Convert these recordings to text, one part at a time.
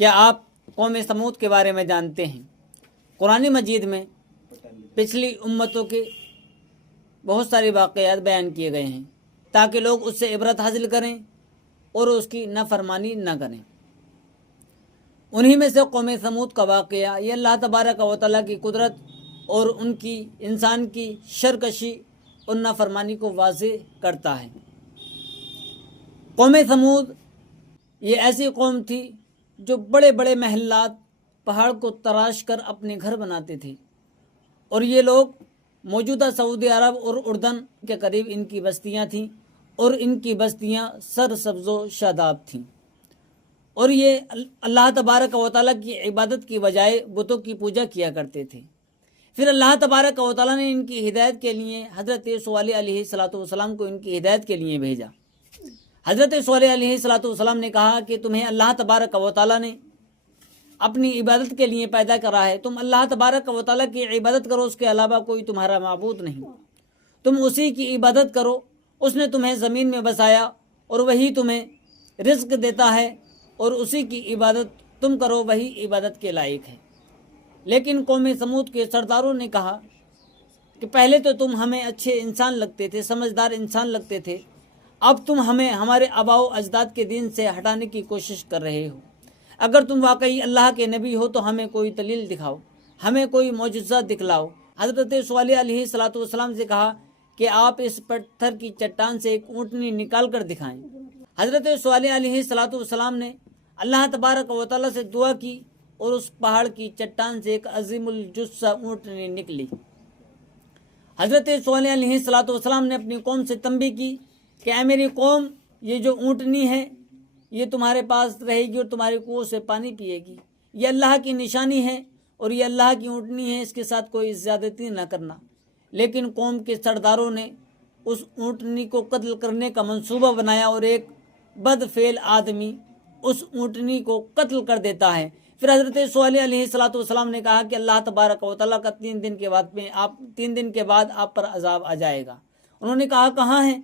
کیا آپ قوم سمود کے بارے میں جانتے ہیں؟ قرآن مجید میں پچھلی امتوں کے بہت سارے واقعات بیان کیے گئے ہیں تاکہ لوگ اس سے عبرت حاصل کریں اور اس کی نافرمانی نہ کریں۔ انہی میں سے قوم سمود کا واقعہ یہ اللہ تبارک و تعالیٰ کی قدرت اور ان کی انسان کی شرکشی اور نافرمانی کو واضح کرتا ہے۔ قوم سمود یہ ایسی قوم تھی جو بڑے بڑے محلات پہاڑ کو تراش کر اپنے گھر بناتے تھے، اور یہ لوگ موجودہ سعودی عرب اور اردن کے قریب ان کی بستیاں تھیں، اور ان کی بستیاں سرسبز و شاداب تھیں، اور یہ اللہ تبارک و تعالیٰ کی عبادت کی بجائے بتوں کی پوجا کیا کرتے تھے۔ پھر اللہ تبارک و تعالیٰ نے ان کی ہدایت کے لیے حضرت صالح علیہ السلام کو ان کی ہدایت کے لیے بھیجا۔ حضرت صالح علیہ السلام نے کہا کہ تمہیں اللہ تبارک و تعالیٰ نے اپنی عبادت کے لیے پیدا کرا ہے، تم اللہ تبارک و تعالیٰ کی عبادت کرو، اس کے علاوہ کوئی تمہارا معبود نہیں، تم اسی کی عبادت کرو۔ اس نے تمہیں زمین میں بسایا اور وہی تمہیں رزق دیتا ہے، اور اسی کی عبادت تم کرو، وہی عبادت کے لائق ہے۔ لیکن قوم سمود کے سرداروں نے کہا کہ پہلے تو تم ہمیں اچھے انسان لگتے تھے، سمجھدار انسان لگتے تھے، اب تم ہمیں ہمارے آباء و اجداد کے دین سے ہٹانے کی کوشش کر رہے ہو۔ اگر تم واقعی اللہ کے نبی ہو تو ہمیں کوئی دلیل دکھاؤ، ہمیں کوئی معجزہ دکھلاؤ۔ حضرت صالح علیہ السلام سے کہا کہ آپ اس پتھر کی چٹان سے ایک اونٹنی نکال کر دکھائیں۔ حضرت صالح علیہ السلام نے اللہ تبارک و تعالیٰ سے دعا کی، اور اس پہاڑ کی چٹان سے ایک عظیم الجثہ اونٹنی نکلی۔ حضرت صالح علیہ السلام نے اپنی قوم سے تنبیہ کی کہ اے میری قوم، یہ جو اونٹنی ہے یہ تمہارے پاس رہے گی اور تمہارے کنویں سے پانی پیے گی، یہ اللہ کی نشانی ہے اور یہ اللہ کی اونٹنی ہے، اس کے ساتھ کوئی زیادتی نہ کرنا۔ لیکن قوم کے سرداروں نے اس اونٹنی کو قتل کرنے کا منصوبہ بنایا، اور ایک بد فعل آدمی اس اونٹنی کو قتل کر دیتا ہے۔ پھر حضرت صالح علیہ السلام نے کہا کہ اللہ تبارک و تعالیٰ کا 3 دن کے بعد آپ پر عذاب آ جائے گا۔ انہوں نے کہا کہاں ہے؟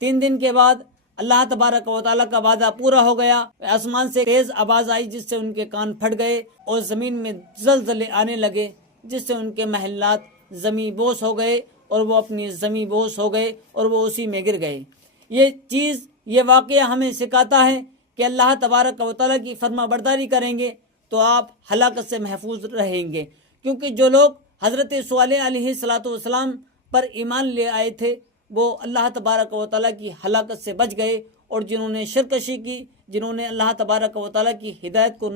3 دن کے بعد اللہ تبارک و تعالیٰ کا وعدہ پورا ہو گیا۔ آسمان سے تیز آواز آئی جس سے ان کے کان پھٹ گئے، اور زمین میں زلزلے آنے لگے جس سے ان کے محلات زمین بوس ہو گئے، اور وہ اپنی زمین بوس ہو گئے اور وہ اسی میں گر گئے۔ یہ واقعہ ہمیں سکھاتا ہے کہ اللہ تبارک و تعالیٰ کی فرما برداری کریں گے تو آپ ہلاکت سے محفوظ رہیں گے، کیونکہ جو لوگ حضرت صالح علیہ السلام پر ایمان لے آئے تھے وہ اللہ تبارک و تعالیٰ کی ہلاکت سے بچ گئے، اور جنہوں نے شرکشی کی، جنہوں نے اللہ تبارک و تعالیٰ کی ہدایت کو